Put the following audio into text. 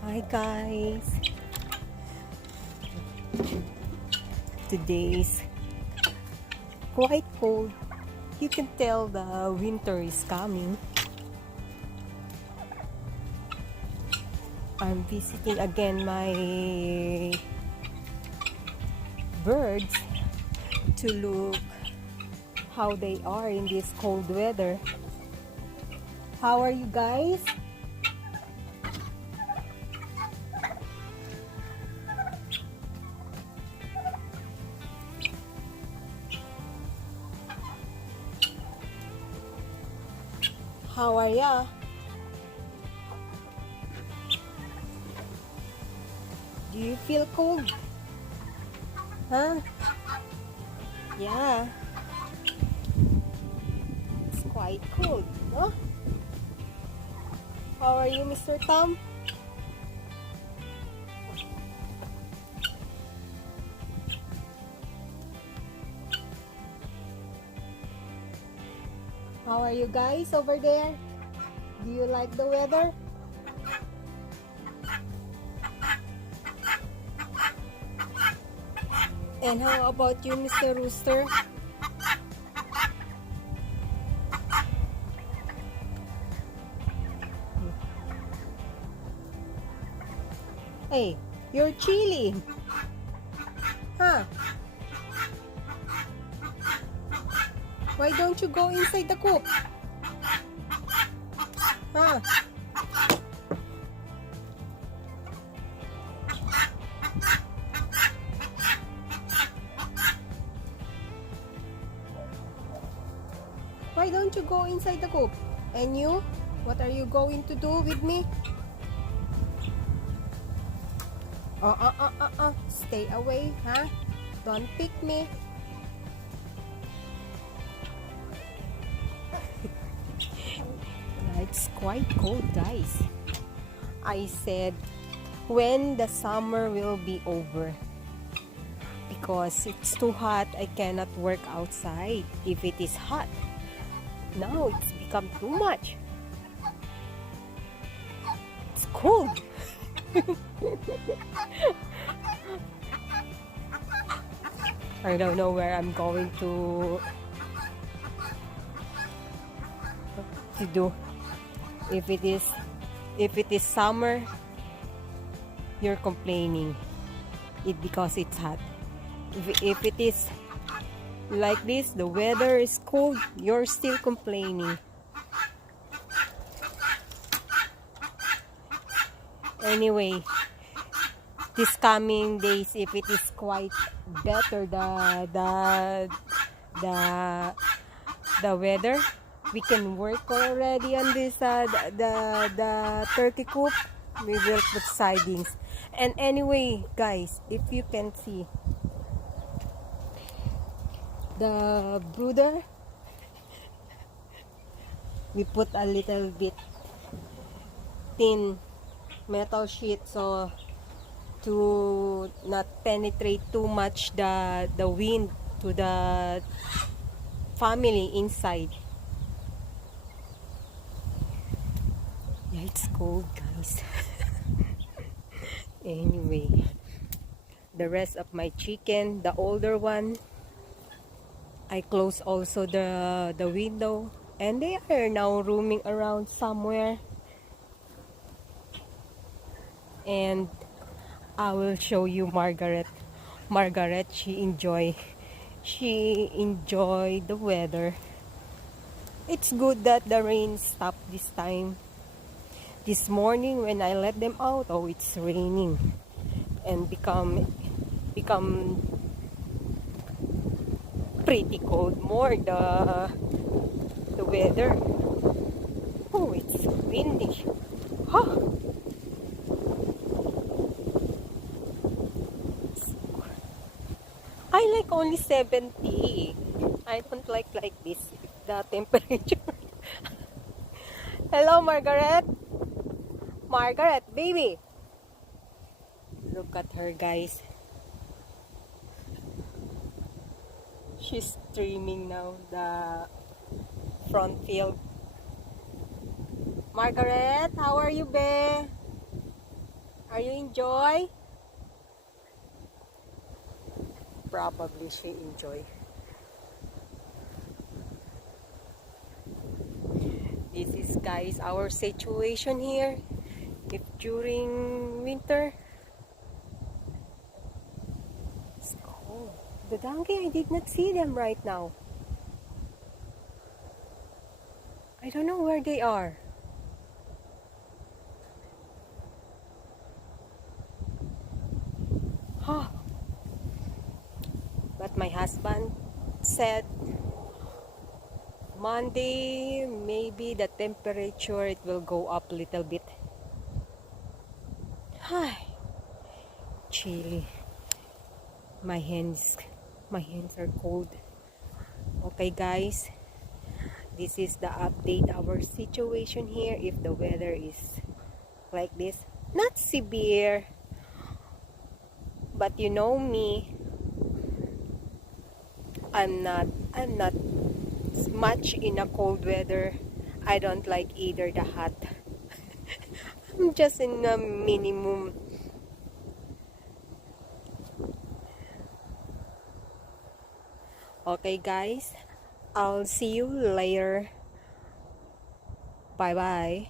Hi guys, today's quite cold. You can tell the winter is coming. I'm visiting again my birds to look how they are in this cold weather. How are you guys? How are ya? Do you feel cold? Huh? Yeah. It's quite cold, no? How are you, Mr. Tom? How are you guys over there? Do you like the weather? And how about you, Mr. Rooster? Hey, you're chilling. Huh? Why don't you go inside the coop? Huh? Why don't you go inside the coop? And you? What are you going to do with me? Stay away, huh? Don't pick me. It's quite cold, guys. I said when the summer will be over, because it's too hot. I cannot work outside if it is hot. Now it's become too much. It's cold. I don't know where I'm going to do. If it is summer, you're complaining it because it's hot. If it is like this, the weather is cold, you're still complaining. Anyway, this coming days, if it is quite better, the weather, we can work already on this the turkey coop. We will put sidings. And anyway, guys, if you can see the brooder, we put a little bit thin metal sheet so to not penetrate too much the wind to the family inside. Yeah, it's cold, guys. Anyway, the rest of my chicken, the older one, I close also the window, and they are now roaming around somewhere. And I will show you Margaret. Margaret, she enjoy the weather. It's good that the rain stopped this time. This morning when I let them out, oh, it's raining and become pretty cold more the weather. Oh, it's windy. Huh. I like only 70. I don't like this, the temperature. Hello, Margaret. Margaret, baby. Look at her, guys. She's trimming now the front field. Margaret, how are you, babe? Are you enjoy? Probably she enjoy. This is guys our situation here. If during winter, it's cold. The donkey, I did not see them right now. I don't know where they are. Huh. But my husband said Monday maybe the temperature it will go up a little bit. Hi. Chilly. My hands are cold. Okay guys, this is the update our situation here. If the weather is like this, not severe, but you know me, I'm not much in a cold weather. I don't like either the hot. I'm just in a minimum. Okay guys, I'll see you later. Bye bye.